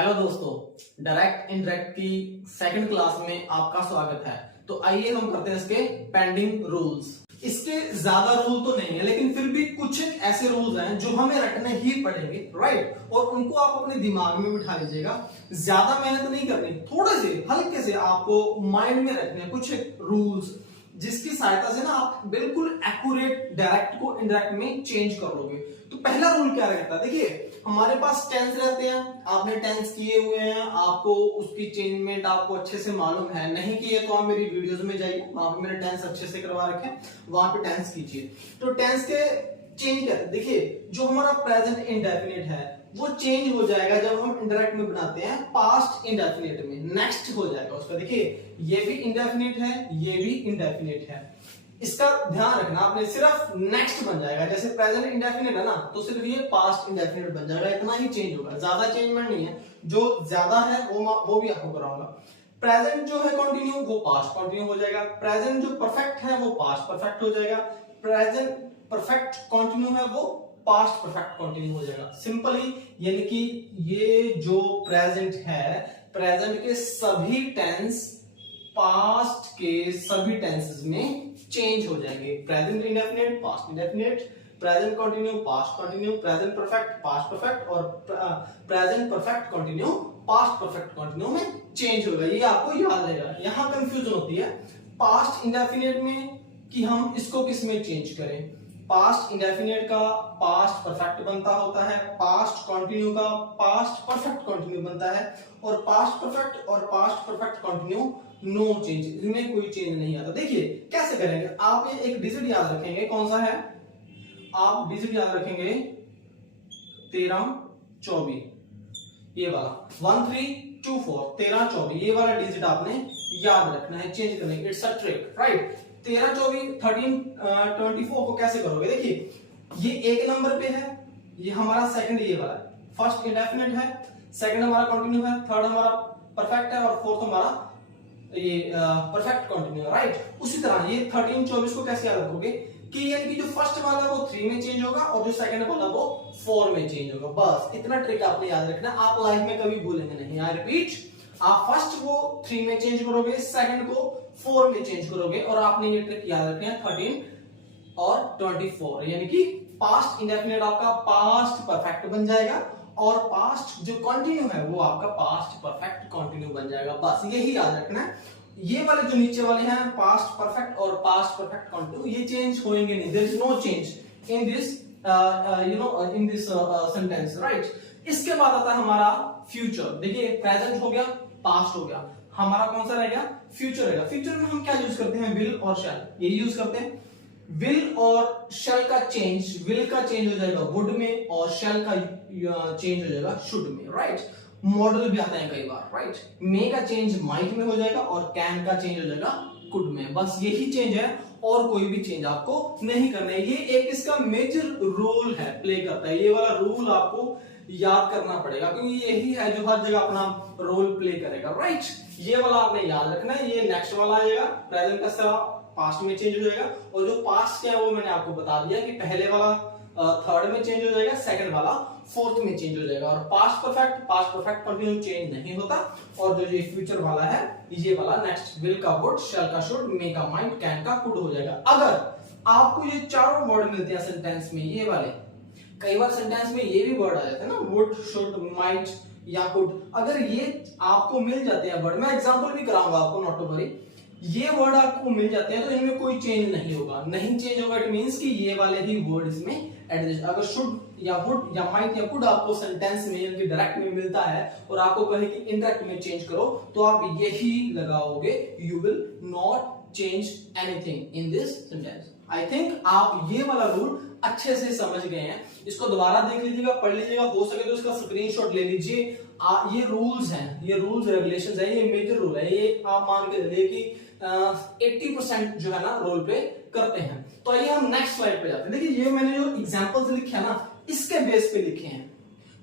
Hello दोस्तों, direct indirect की second class में आपका स्वागत है। तो आइए हम करते हैं इसके पेंडिंग रूल्स। इसके ज्यादा रूल तो नहीं है, लेकिन फिर भी कुछ ऐसे रूल्स हैं जो हमें रटने ही पड़ेंगे, राइट। और उनको आप अपने दिमाग में बिठा लीजिएगा। ज्यादा मेहनत नहीं करनी, थोड़े से हल्के से आपको माइंड में रखने हैं कुछ रूल्स, जिसकी सहायता से ना आप बिल्कुल एक्यूरेट डायरेक्ट को इनडायरेक्ट में चेंज कर लोगे। तो पहला रूल क्या रहता है, देखिए हमारे पास टेंस रहते हैं, आपने टेंस किए हुए हैं, आपको उसकी चेंजमेंट आपको अच्छे से मालूम है। नहीं किए तो आप मेरी वीडियोस में जाइए, वहां पे मैंने टेंस अच्छे से करवा रखे हैं, वहां पे टेंस कीजिए। तो टेंस के चेंज करते हैं। देखिए जो हमारा प्रेजेंट इंडेफिनिट है वो चेंज हो जाएगा जब हम इंडायरेक्ट में बनाते हैं पास्ट इंडेफिनिट में, नेक्स्ट हो जाएगा उसका। देखिए ये भी इंडेफिनिट है, ये भी इंडेफिनिट है, इसका ध्यान रखना आपने। सिर्फ नेक्स्ट बन जाएगा, जैसे प्रेजेंट इंडेफिनिट है ना, तो सिर्फ ये पास्ट इंडेफिनिट बन जाएगा, इतना ही चेंज होगा, ज्यादा चेंजमेंट नहीं है। जो ज्यादा है वो भी आपको कराऊंगा। प्रेजेंट जो है कंटिन्यू, वो पास्ट कंटिन्यू हो जाएगा। प्रेजेंट जो परफेक्ट है वो पास्ट परफेक्ट हो जाएगा। प्रेजेंट परफेक्ट कंटिन्यू है वो पास्ट परफेक्ट कंटिन्यू हो जाएगा। सिंपली यानी कि ये जो प्रेजेंट है, प्रेजेंट के सभी टेंस पास्ट के सभी टेंसेस में चेंज हो जाएंगे। Present indefinite, past indefinite, present continue, past continue, present perfect, past perfect और present perfect continue, past perfect continue में चेंज होगा। ये आपको याद रहेगा। यहां कंफ्यूजन होती है पास्ट इंडेफिनिट में कि हम इसको किस में चेंज करें। पास्ट इंडेफिनिट का पास्ट परफेक्ट बनता होता है, पास्ट कंटिन्यू का पास्ट परफेक्ट कंटिन्यू बनता है, और पास्ट परफेक्ट और past perfect continue no change, इनमें कोई चेंज नहीं आता। देखिए कैसे करेंगे, आप ये एक डिजिट याद रखेंगे, कौन सा है, आप डिजिट याद रखेंगे 13 24, ये वाला 1324, 13 24, ये वाला डिजिट आपने याद रखना है, चेंज करने की, इट्स अ ट्रिक, राइट। 13 24 13 24 को कैसे करोगे, देखिए ये एक नंबर पे है, ये हमारा सेकंड ये वाला है, फर्स्ट इंडेफिनिट है, सेकंड हमारा कंटिन्यू है, थर्ड हमारा परफेक्ट है और फोर्थ हमारा ये परफेक्ट कंटिन्यू है, राइट। उसी तरह ये 13 24 को कैसे याद रखोगे कि यानी कि जो फर्स्ट वाला वो 3 में चेंज होगा और जो सेकंड वाला वो 4 में चेंज होगा। बस इतना ट्रिक आपने याद रखना, आप लाइफ में कभी भूलेंगे नहीं। आई रिपीट, आप फर्स्ट को 3 में चेंज करोगे, सेकंड को 4 में चेंज करोगे, और आपने ये ट्रिक याद रखना है 13 और 24, यानी कि पास्ट इंडेफिनिट आपका पास्ट परफेक्ट बन जाएगा और पास्ट जो कंटिन्यू है वो आपका पास्ट परफेक्ट कंटिन्यू बन जाएगा। बस यही याद रखना है। ये वाले जो नीचे वाले हैं पास्ट परफेक्ट और पास्ट परफेक्ट कंटिन्यू, ये चेंज होंगे नहीं, there is no change in this in this sentence, right. इसके बाद आता है हमारा फ्यूचर। देखिए प्रेजेंट हो गया, पास्ट हो गया, हमारा कौन सा रहेगा, फ्यूचर रहेगा। फ्यूचर में हम क्या यूज करते हैं, विल और शैल, ये यूज करते हैं। विल और शैल का चेंज, विल का चेंज हो जाएगा वुड में और शैल का चेंज हो जाएगा शुड में, राइट। मॉडल भी आते हैं कई बार, राइट। मे का चेंज माइट में हो जाएगा और कैन का चेंज हो जाएगा कुड में। बस यही चेंज है और कोई भी चेंज आपको नहीं करना है। ये एक इसका मेजर रोल है, प्ले करता है। ये वाला रूल आपको याद करना पड़ेगा क्योंकि यही है जो हर जगह अपना रोल प्ले करेगा, राइट। ये वाला आपने याद रखना है। ये नेक्स्ट वाला आएगा, प्रेजेंट का पास्ट में चेंज हो जाएगा, और जो पास्ट क्या है वो मैंने आपको बता दिया कि पहले वाला थर्ड में चेंज हो जाएगा, सेकंड वाला फोर्थ में चेंज हो जाएगा, और पास्ट परफेक्ट कंटिन्यू चेंज नहीं होता। और जो ये फ्यूचर वाला है, ये वाला नेक्स्ट, विल का वुड, शैल का शुड, मे का माइट, कैन का कुड हो जाएगा। अगर आपको ये चारों वर्ड मिलते हैं सेंटेंस में, ये वाले, कई बार सेंटेंस में ये भी वर्ड आ जाते हैं ना, वुड, शुड, माइट या कुड, अगर ये आपको मिल जाते हैं वर्ड, मैं एग्जांपल भी कराऊंगा आपको, नॉट टू वरी, ये वर्ड आपको मिल जाते हैं तो इनमें कोई चेंज नहीं होगा। नहीं चेंज होगा इट मींस कि ये वाले ही वर्ड इसमें एडजस्ट। अगर शुड या वुड या माइट या कुड आपको सेंटेंस में यानी डायरेक्ट में मिलता है और आपको कहे कि इनडायरेक्ट में चेंज करो, तो आप यही लगाओगे, you will not change anything in this sentence. I think आप ये वाला रूल अच्छे से समझ गए हैं। इसको दोबारा देख लीजिएगा, पढ़ लीजिएगा, हो सके तो इसका स्क्रीनशॉट ले लीजिए। ये रूल्स हैं, ये रूल्स रेगुलेशंस हैं, ये मेजर रूल है। ये आप मान के चलिए कि 80% जो है ना रोल प्ले करते हैं। तो आइए हम नेक्स्ट स्लाइड पे जाते हैं। देखिए ये मैंने जो एग्जांपल्स लिखे हैं ना, इसके बेस पे लिखे हैं।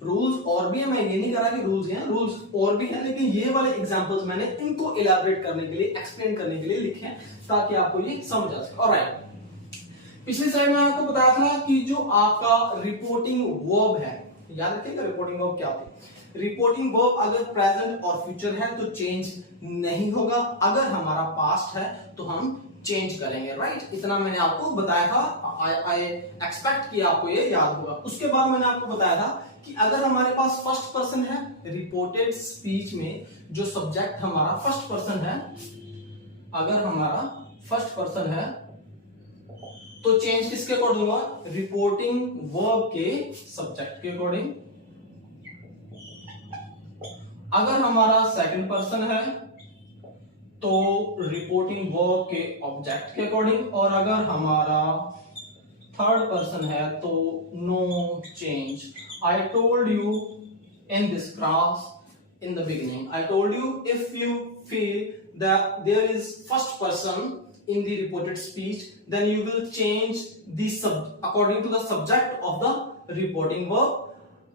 रूल्स और भी है, मैं ये नहीं कह रहा कि रूल्स हैं, रूल्स और भी हैं, लेकिन ये वाले एग्जांपल्स मैंने इनको इलैबोरेट करने के लिए, एक्सप्लेन करने के लिए लिखे हैं ताकि आपको ये समझ आ सके। ऑलराइट, पिछली स्लाइड में आपको बताया था कि जो आपका रिपोर्टिंग वर्ब है, याद रखिएगा रिपोर्टिंग वर्ब क्या होती है। रिपोर्टिंग वर्ब अगर प्रेजेंट और फ्यूचर है तो चेंज नहीं होगा, अगर हमारा पास्ट है तो हम चेंज करेंगे, राइट। इतना मैंने आपको बताया था, आई एक्सपेक्ट कि आपको ये याद होगा। उसके बाद मैंने आपको बताया था कि अगर हमारे पास फर्स्ट पर्सन है, रिपोर्टेड स्पीच में जो सब्जेक्ट हमारा फर्स्ट पर्सन है, अगर हमारा फर्स्ट पर्सन है तो चेंज किसके अकॉर्डिंग होगा, रिपोर्टिंग वर्ब के सब्जेक्ट के अकॉर्डिंग। अगर हमारा सेकंड पर्सन है तो रिपोर्टिंग वर्ब के ऑब्जेक्ट के अकॉर्डिंग, और अगर हमारा थर्ड पर्सन है तो no change. I told you in this class in the beginning, I told you if you feel that there is first person in the reported speech, then you will change the according to the subject of the reporting verb.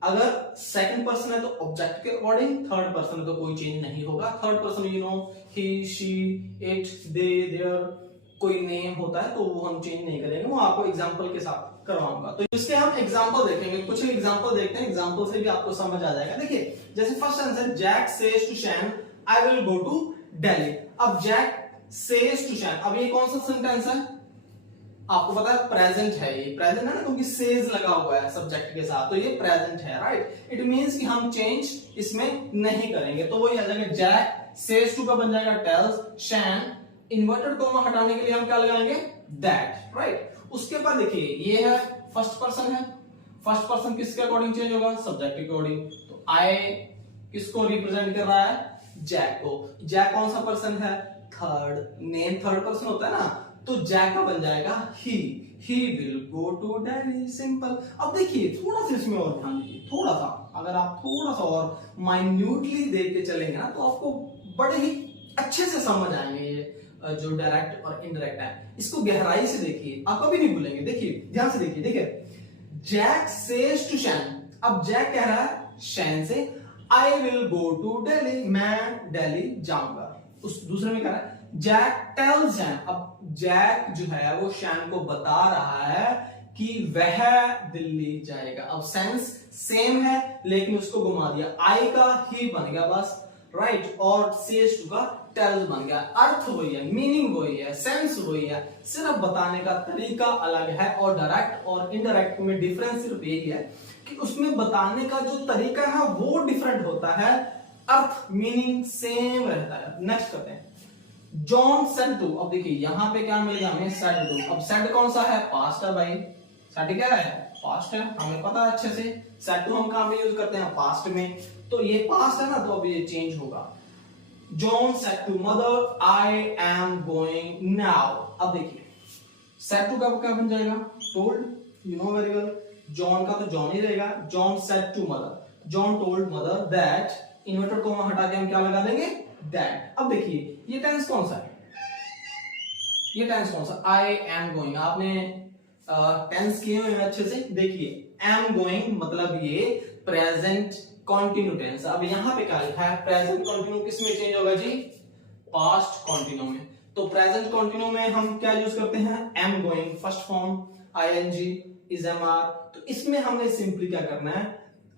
अगर second person है तो object के according, third person है तो कोई change नहीं होगा। Third person you know he, she, it, they, there, कोई नेम होता है तो वो हम चेंज नहीं करेंगे, वो आपको एग्जांपल के साथ करवाऊंगा। तो इसके हम एग्जांपल देखेंगे, कुछ एग्जांपल देखते हैं, एग्जांपल से भी आपको समझ आ जाएगा। देखिए जैसे first sentence, Jack says to Shane I will go to Delhi. अब जैक सेज टू शैन, अब ये कौन सा सेंटेंस है, आपको पता है प्रेजेंट है, ये प्रेजेंट है ना क्योंकि सेज लगा हुआ है सब्जेक्ट के साथ, तो ये प्रेजेंट है, राइट। इट मींस कि हम चेंज इसमें नहीं करेंगे, तो वही आ जाएगा जैक सेज टू का बन जाएगा टेल्स, शैन इन्वर्टेड कॉमा हटाने के लिए हम क्या लगाएंगे, दैट, राइट। उसके बाद देखिए ये है फर्स्ट पर्सन है, फर्स्ट पर्सन किसके अकॉर्डिंग चेंज होगा, सब्जेक्ट के अकॉर्डिंग। तो आई किसको रिप्रेजेंट कर रहा है, जैक को। जैक कौन सा पर्सन है, थर्ड, नेम थर्ड पर्सन होता है ना, तो जैक का बन जाएगा he will go to Delhi, simple. अब देखिए थोड़ा सा इसमें और ध्यान दीजिए, थोड़ा सा अगर आप थोड़ा सा और माइन्यूटली देख के चलेंगे ना तो आपको बड़े ही अच्छे से समझ आएंगे ये जो डायरेक्ट और इनडायरेक्ट है। इसको गहराई से देखिए, आप कभी नहीं भूलेंगे। देखिए ध्यान से देखिए, देखिए जैक सेज टू शैन, अब जैक कह रहा है शैन से I will go to Delhi, मैं दिल्ली जाऊंगा। उस दूसरे में कह रहा है जैक टेल्स शैन, अब जैक जो है वो शैन को बता रहा है कि वह दिल्ली जाएगा। अब सेंस सेम है लेकिन उसको घुमा दिया, आई का ही बन गया बस, राइट, और सेज टू का टेल्स बन गया। अर्थ वही है, मीनिंग वही है, सेंस वही है, सिर्फ बताने का तरीका अलग है। और डायरेक्ट और इनडायरेक्ट में डिफरेंस सिर्फ यही है कि उसमें बताने का जो तरीका है वो डिफरेंट होता है, अर्थ मीनिंग सेम रहता है। नेक्स्ट करते हैं, जॉन सेड टू। अब देखिए यहां पे क्या मिलेगा हमें, सेड टू। अब सेड कौन सा है, पास्ट है भाई, सेड क्या है, पास्ट है, हमें पता है अच्छे से। सेड टू हम कहां पे यूज करते हैं, पास्ट में, तो ये पास्ट है ना, तो अब ये चेंज होगा। John said to mother I am going now. अब देखिए सेड टू का क्या बन जाएगा, told, you know very well. John का तो जॉन ही रहेगा, John said to mother, John told mother that, inverted comma हटा के हम क्या लगा देंगे, दैट। अब देखिए ये टेंस कौन सा है, ये टेंस कौन सा, आई एम गोइंग। आपने टेंस किए हुए हैं अच्छे से, देखिए एम गोइंग मतलब ये प्रेजेंट कंटिन्यू टेंस। अब यहां पे क्या लिखा है, प्रेजेंट कंटिन्यू किस में चेंज होगा जी, पास्ट कंटिन्यू में। तो प्रेजेंट कंटिन्यू में हम क्या यूज करते हैं, am going, first form ING is MR. तो इसमें हमने सिंपली क्या करना है,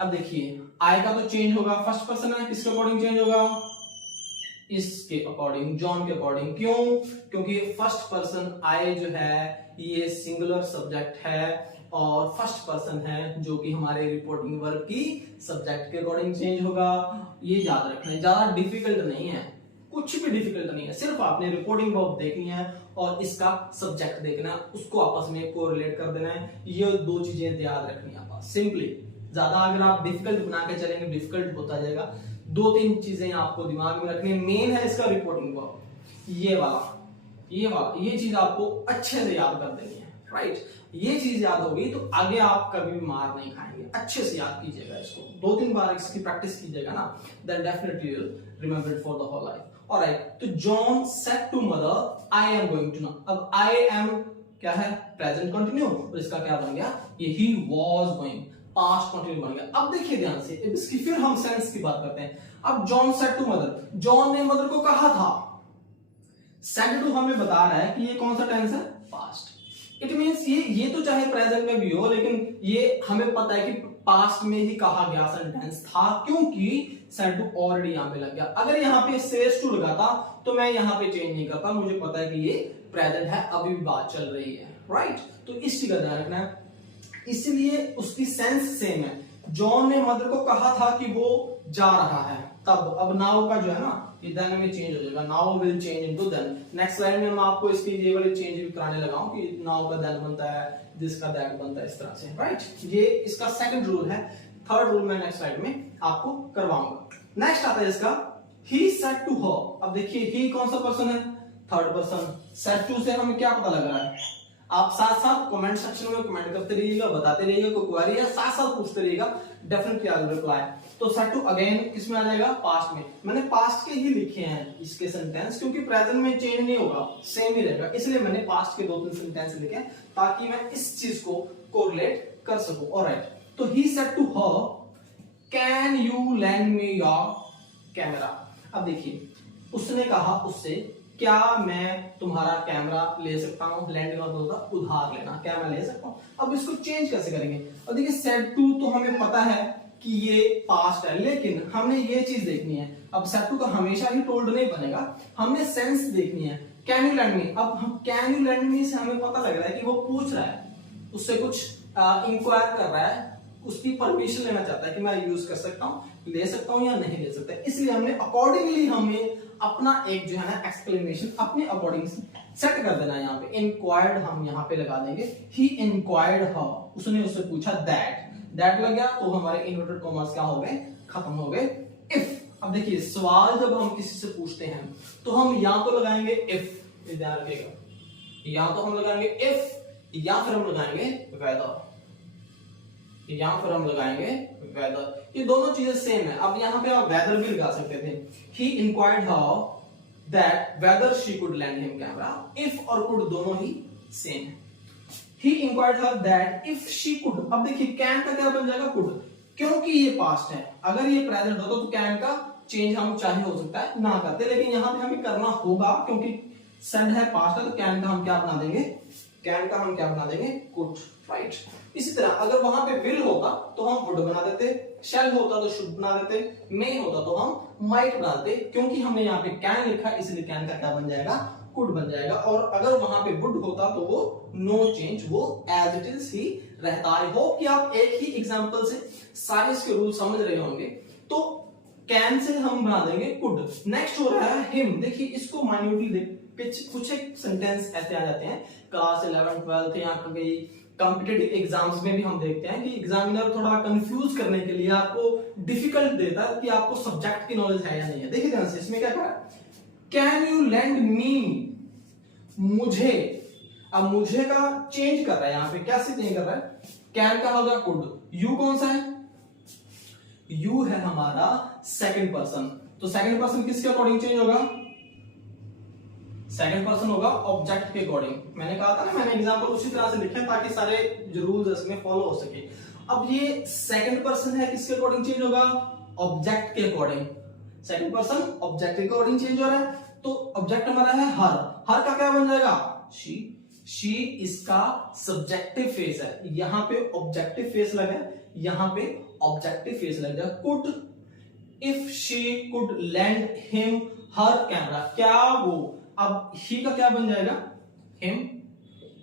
अब देखिए आई का तो चेंज होगा, फर्स्ट पर्सन है, किसके अकॉर्डिंग चेंज होगा, इसके अकॉर्डिंग, जॉन के अकॉर्डिंग। क्यों, क्योंकि फर्स्ट पर्सन आई जो है ये सिंगुलर सब्जेक्ट है और फर्स्ट पर्सन है जो कि हमारे रिपोर्टिंग वर्ब की सब्जेक्ट के अकॉर्डिंग चेंज होगा। ये याद रखना है, ज्यादा डिफिकल्ट नहीं है, कुछ भी डिफिकल्ट नहीं है, सिर्फ आपने रिपोर्टिंग वर्ब देखनी है और इसका सब्जेक्ट देखना है, उसको आपस में कोरिलेट कर देना है। ये दो चीजें याद रखनी है आपस, सिंपली। ज्यादा अगर आप डिफिकल्ट बना के चलेंगे डिफिकल्ट होता जाएगा। दो तीन चीजें आपको दिमाग में रखनी है। मेन है इसका रिपोर्टिंग वर्ब, ये वाला, ये चीज आपको अच्छे से याद कर देनी है, राइट। ये चीज याद होगी तो आगे आप कभी भी मार नहीं खाएंगे। अच्छे से याद कीजिएगा इसको, दो तीन बार इसकी प्रैक्टिस कीजिएगा ना, then definitely you will remember it for the whole life. Alright, तो John said to mother I am going to now. अब आई एम क्या है, प्रेजेंट कंटिन्यू, और इसका क्या बन गया, ये he was going, past continue बन गया। अब देखिए ध्यान से, इसकी फिर हम सेंस की बात करते हैं। अब John said to mother, John ने मदर को कहा था, सेड टू हमें बता रहा है कि ये कौन सा टेंस है, पास्ट। इट मींस ये तो चाहे प्रेजेंट में भी हो, लेकिन ये हमें पता है कि पास्ट में ही कहा गया सेंटेंस था, क्योंकि सेड टू ऑलरेडी यहां पे लग गया। अगर यहां पे सेज टू लगाता तो मैं यहां पे चेंज नहीं करता, मुझे पता है कि ये प्रेजेंट है, अभी भी बात चल रही है, राइट। तो इस चीज का ध्यान रखना है, इसलिए उसकी सेंस सेम है। जॉन ने मदर को कहा था कि वो जा रहा है, तब अब नाउ का जो है ना ये देन में चेंज हो जाएगा, now will change into then. Next slide में मैं आपको इसकी ये वाली चेंज भी कराने लगा हूं कि नाउ का देन बनता है, दिस का दैट बनता है, इस तरह से, राइट। ये इसका सेकंड रूल है। थर्ड रूल मैं नेक्स्ट स्लाइड में आपको करवाऊंगा। नेक्स्ट आता है इसका ही सेड टू हर। अब देखिए ही कौन सा पर्सन है, थर्ड पर्सन। सेड टू से हमें क्या पता लग रहा है, आप साथ साथ कमेंट सेक्शन में कमेंट करते रहिएगा, बताते रहिएगा, कोई क्वेरी है साथ साथ पूछते रहिएगा, डेफिनेटली आई विल रिप्लाई। तो सेड टू अगेन किसमें आ जाएगा, पास्ट में। मैंने पास्ट के ही लिखे हैं इसके सेंटेंस, क्योंकि प्रेजेंट में चेंज नहीं होगा, सेम ही रहेगा, इसलिए मैंने पास्ट के 2-3 सेंटेंस लिखे ताकि मैं इस चीज को कोरिलेट कर सकूं। ऑलराइट, तो he said to her can you lend me your camera. अब देखिए उसने कहा उससे, क्या मैं तुम्हारा कैमरा ले सकता हूं। लैंड का मतलब उधार लेना, क्या मैं ले सकता हूं। अब इसको चेंज कैसे करेंगे। अब देखिए सेड टू तो हमें पता है कि ये पास्ट है, लेकिन हमने ये चीज देखनी है। अब सेड टू का हमेशा ही टोल्ड नहीं बनेगा, हमने सेंस देखनी है। कैन यू लैंड मी, अब हम कैन यू लैंड मी से हमें पता लग रहा है कि वो पूछ रहा है, उससे कुछ इंक्वायर कर रहा है, उसकी परमिशन लेना चाहता है कि मैं यूज कर सकता हूं, ले सकता हूं या नहीं ले सकता। इसलिए हमने अकॉर्डिंगली हमें अपना एक जो है ना एक्सक्लेमेशन अपने अकॉर्डिंग सेट कर देना है। यहाँ पे इंक्वायर्ड हम यहाँ पे लगा देंगे, ही इंक्वायर्ड हर, उसने उससे पूछा दैट लग गया, तो हमारे इन्वर्टेड कॉमास क्या हो गए, खत्म हो गए। इफ, अब देखिए सवाल जब हम किसी से पूछते हैं तो हम या तो लगाएंगे इफ, ध्यान रखिएगा, या तो हम लगाएंगे इफ या फिर हम लगाएंगे वेदर, या फिर हम लगाएंगे वेदर। ये दोनों चीजें सेम है। अब यहाँ पे आप वेदर भी लगा सकते थे। He inquired her that whether she could land him camera. If और कुड दोनों ही सेम है। He inquired her that if she could. अब देखिए कैन का क्या बन जाएगा, कुड, क्योंकि ये पास्ट है। अगर ये प्रेजेंट होता तो कैन का चेंज हम चाहे हो सकता है ना करते, लेकिन यहाँ पे हमें करना होगा क्योंकि सेड है, पास्ट है, तो कैन का हम क्या बना देंगे, कैन का हम क्या बना देंगे, कुड, राइट। इसी तरह अगर वहां पे विल होता तो हम वुड बना देते, शैल होता तो शुड बना देते, मे होता तो हम माइट बना देते। क्योंकि हमने यहाँ पे कैन लिखा इसलिए कैन का क्या बन जाएगा, कुड बन जाएगा। और अगर वहां पे वुड होता तो वो नो चेंज, वो एज इट इज ही रहता। आई होप कि आप एक ही एग्जांपल से सारे इसके रूल समझ रहे होंगे। तो कैन से हम बना देंगे कुड। नेक्स्ट हो रहा है हिम। देखिए इसको माइन्यूटली कुछ एक सेंटेंस ऐसे आ जाते हैं क्लास 11 12 या कॉम्पिटिटिव एग्जाम्स में भी हम देखते हैं कि एग्जामिनर थोड़ा कंफ्यूज करने के लिए आपको डिफिकल्ट देता है कि आपको सब्जेक्ट की नॉलेज है या नहीं है। देखिए ध्यान से, इसमें क्या कहा, कैन यू लेंड मी, मुझे। अब मुझे का चेंज कर रहा है, यहाँ पे कैसे चेंज कर रहा है, कैन का होगा कुड, यू कौन सा है, यू है हमारा सेकंड पर्सन। तो सेकंड पर्सन किसके अकॉर्डिंग चेंज होगा, सेकंड पर्सन होगा ऑब्जेक्ट के अकॉर्डिंग। मैंने कहा था ना, मैंने एग्जांपल उसी तरह से लिखे ताकि सारे जो रूल्स इसमें फॉलो हो सके। अब ये सेकंड पर्सन है, किसके अकॉर्डिंग चेंज होगा, ऑब्जेक्ट के अकॉर्डिंग। सेकंड पर्सन ऑब्जेक्ट के अकॉर्डिंग चेंज हो रहा है, तो ऑब्जेक्ट हमारा है हर। हर का क्या बन जाएगा, शी। शी इसका सब्जेक्टिव फेस है, यहाँ पे ऑब्जेक्टिव फेस लगा है, यहाँ पे ऑब्जेक्टिव फेस लग जाएगा could. If she could land him her camera, क्या वो, अब ही का क्या बन जाएगा, हिम।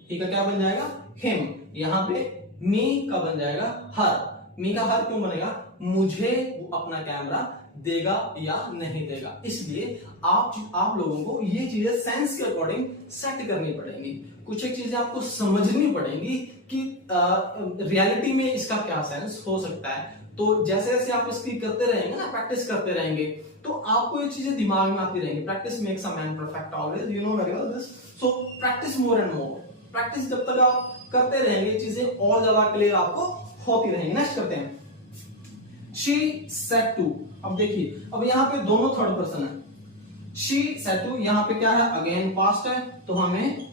ही का क्या बन जाएगा, हिम। यहां पे मी का बन जाएगा हर। मी का हर क्यों बनेगा, मुझे वो अपना कैमरा देगा या नहीं देगा। इसलिए आप लोगों को ये चीजें सेंस के अकॉर्डिंग सेट करनी पड़ेंगी। कुछ एक चीजें आपको समझनी पड़ेंगी कि रियलिटी में इसका क्या सेंस हो सकता है। तो जैसे जैसे आप इसकी करते रहेंगे ना, प्रैक्टिस करते रहेंगे, तो आपको ये चीजें दिमाग में आती रहेंगी। Practice makes a man perfect always, you know very well this. So practice more and more. Practice जब तक आप करते रहेंगे, चीजें और ज्यादा क्लियर आपको होती रहेंगी। नेक्स्ट करते हैं, शी सेड टू। अब देखिए, अब यहाँ पे दोनों थर्ड पर्सन है। शी सेड टू, यहाँ पे क्या है, अगेन पास्ट है, तो हमें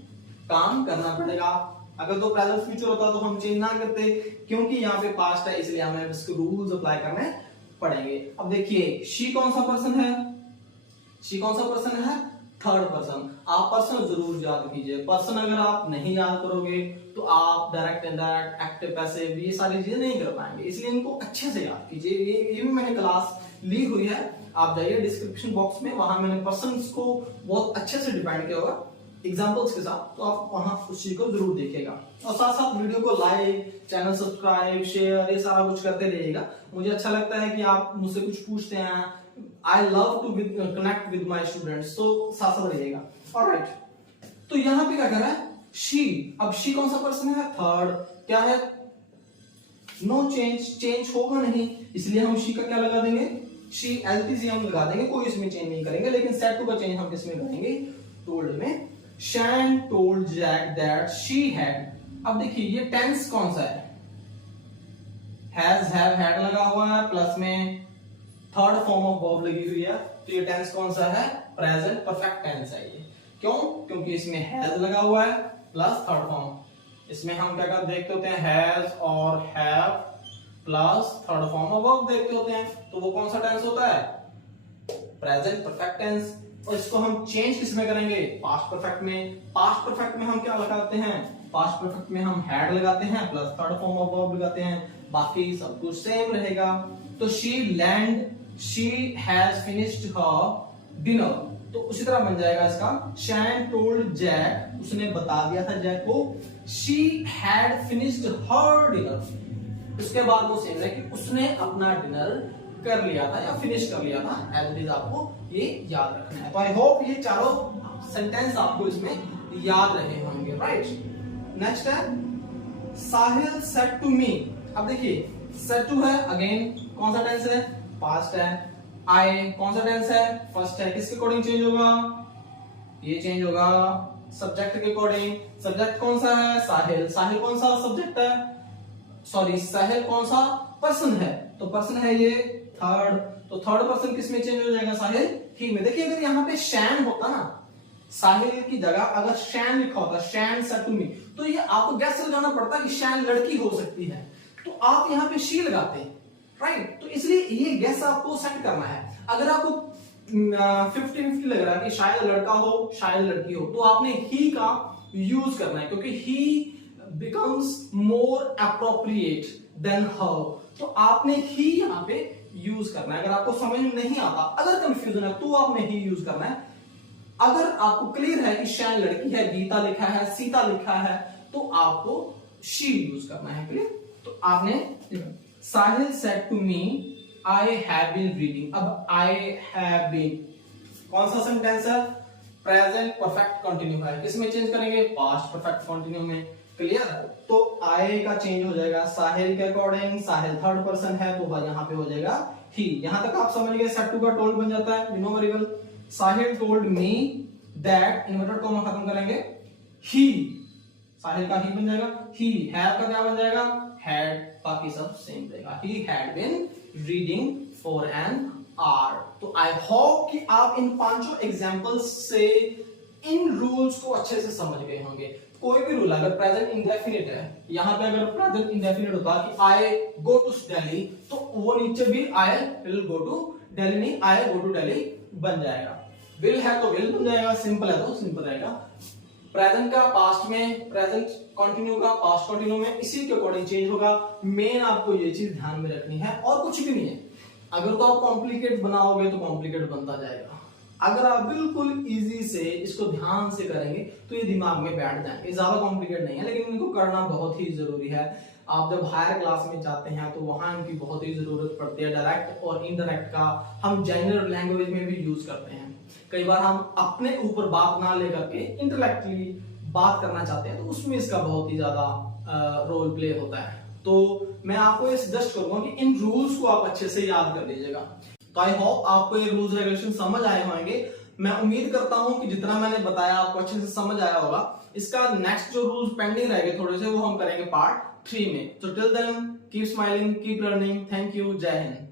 काम करना पड़ेगा। अगर तो प्रेजेंट फ्यूचर होता तो हम चेंज ना करते, क्योंकि यहाँ पे पास्ट है इसलिए हमें इसके रूल्स अप्लाई करने पड़ेंगे। अब देखिए शी कौन सा पर्सन है, शी कौन सा पर्सन है, थर्ड पर्सन। आप पर्सन जरूर याद कीजिए। पर्सन अगर आप नहीं याद करोगे तो आप डायरेक्ट, इनडायरेक्ट, एक्टिव, पैसिव ये सारी चीजें नहीं कर पाएंगे, इसलिए इनको अच्छे से याद कीजिए। ये भी मैंने क्लास ली हुई है, आप जाइए डिस्क्रिप्शन बॉक्स में, वहां मैंने पर्सन्स को बहुत अच्छे से डिफाइन किया होगा एग्जांपल्स के साथ, तो आप वहां उस चीज को जरूर देखिएगा। और साथ साथ वीडियो को लाइक, चैनल सब्सक्राइब, शेयर ये सारा कुछ करते रहिएगा। मुझे अच्छा लगता है कि आप मुझसे कुछ पूछते हैं। I love to connect with my students, तो साथ साथ रहिएगा। ऑलराइट, तो यहाँ पे क्या कर रहा है शी। अब शी कौन सा पर्सन है, थर्ड। क्या है, नो चेंज, चेंज होगा नहीं, इसलिए हम शी का क्या लगा देंगे, शी एलटीसी हम लगा देंगे, कोई इसमें चेंज नहीं करेंगे। लेकिन सेट टू का चेंज हम किसमें करेंगे, टोल्ड में। Shane told Jack that she had. अब देखिए ये टेंस कौन सा है, हैज, हैव, हैड लगा हुआ है, प्लस में थर्ड फॉर्म ऑफ वर्ब लगी हुई है, तो ये टेंस कौन सा है, प्रेजेंट परफेक्ट टेंस है ये। क्यों, क्योंकि इसमें हैज लगा हुआ है प्लस थर्ड फॉर्म। इसमें हम क्या कर देखते होते हैं, हैज और have plus third form of verb देखते होते हैं, तो वो कौन सा टेंस होता है, प्रेजेंट परफेक्ट टेंस। और इसको हम चेंज किसमें करेंगे, पास्ट परफेक्ट में। पास्ट परफेक्ट में हम क्या लगाते हैं, पास्ट परफेक्ट में हम हैड लगाते हैं plus third form of verb लगाते हैं, बाकी सब कुछ सेम रहेगा। तो she land, she has finished her dinner, तो उसी तरह बन जाएगा इसका, शैन टोल्ड जैक, उसने बता दिया था जैक को, she had finished her dinner. उसके बाद वो सेम है कि उसने अपना डिनर कर लिया था या फिनिश कर लिया था, एज इट इज आपको ये याद रखना है। तो आई होप ये चारों सेंटेंस आपको इसमें याद रहे होंगे, राइट। नेक्स्ट है साहिल सेड टू मी। अब देखिए सेड टू है, अगेन कौन सा टेंस है, पास्ट है। आई कौन सा टेंस है, फर्स्ट है। किसके अकॉर्डिंग चेंज होगा, ये चेंज होगा सब्जेक्ट के अकॉर्डिंग। सब्जेक्ट कौन सा है, साहिल। साहिल कौन सा सब्जेक्ट है, सॉरी साहिल कौन सा पर्सन है, तो पर्सन है ये थर्ड, तो थर्ड पर्सन किसमें चेंज हो जाएगा, साहिल ही में। देखिए अगर यहाँ पे शैन होता ना, साहिल की जगह अगर शैन लिखा होता, शैन सेड टू मी, तो ये आपको गैस लगाना पड़ता कि शैन लड़की हो सकती है, तो आप यहाँ पे शी लगाते हैं, राइट। तो इसलिए ये गैस आपको सेट करना है। अगर आपको 50-50 लग रहा है कि शायद लड़का हो शायद लड़की हो, तो आपने ही का यूज करना है, क्योंकि ही becomes more appropriate than her, तो आपने ही यहाँ पे यूज करना है। अगर आपको समझ में नहीं आता, अगर कंफ्यूजन है, तो आपने ही यूज करना है। अगर आपको क्लियर है कि शैन लड़की है, गीता लिखा है, सीता लिखा है, तो आपको शी यूज करना है, क्लियर। तो आपने Sahil said to me I have been reading. अब आई हैव बीन कौन सा सेंटेंस है, प्रेजेंट परफेक्ट कंटिन्यू है, किसमें चेंज करेंगे, पास्ट परफेक्ट कंटिन्यू में, क्लियर। तो आई का चेंज हो जाएगा साहिल के अकॉर्डिंग, साहिल थर्ड पर्सन है तो यहाँ पे हो जाएगा ही। यहां तक आप समझ गए, सेड टू का टोल्ड बन जाता है, you know very well. Sahil told me that, inverted comma खत्म करेंगे, ही, साहिल का ही बन जाएगा, ही। हैव का क्या बन जाएगा, हैड, बाकी सब सेम रहेगा, he had been reading for an hour. तो आई होप कि आप इन पांचों एग्जांपल्स से इन रूल्स को अच्छे से समझ गए होंगे। कोई भी रूल अगर प्रेजेंट इंडेफिनिट है, यहाँ पे अगर प्रेजेंट इंडेफिनिट होता कि आई गो टू दिल्ली, तो वो नीचे भी I will go to Delhi नहीं, आई गो टू दिल्ली बन जाएगा। विल है तो विल बन जाएगा, सिंपल है तो सिंपल रहेगा। प्रेजेंट का पास्ट में, प्रेजेंट कंटिन्यू का पास्ट कंटिन्यू में, इसी के अकॉर्डिंग चेंज होगा। मेन आपको ये चीज ध्यान में रखनी है, और कुछ भी नहीं है। अगर तो आप कॉम्प्लिकेट बनाओगे तो कॉम्प्लिकेट बनता जाएगा, अगर आप बिल्कुल इजी से इसको ध्यान से करेंगे तो ये दिमाग में बैठ जाएंगे। ज्यादा कॉम्प्लिकेट नहीं है, लेकिन इनको करना बहुत ही जरूरी है। आप जब हायर क्लास में जाते हैं तो वहां इनकी बहुत ही जरूरत पड़ती है। डायरेक्ट और इनडायरेक्ट का हम जनरल लैंग्वेज में भी यूज करते हैं। कई बार हम अपने ऊपर बात ना लेकर के इंटेलेक्चुअली बात करना चाहते हैं, तो उसमें इसका बहुत ही ज्यादा रोल प्ले होता है। तो मैं आपको ये सजेस्ट करूंगा कि इन रूल्स को आप अच्छे से याद कर लीजिएगा। तो आई होप आपको ये रूल्स रेगुलेशन समझ आए होंगे। मैं उम्मीद करता हूं कि जितना मैंने बताया आपको अच्छे से समझ आया होगा। इसका नेक्स्ट जो रूल्स पेंडिंग रह गए थोड़े से, वो हम करेंगे पार्ट 3 में। तो till then keep smiling, keep learning. Thank you, Jai Hind.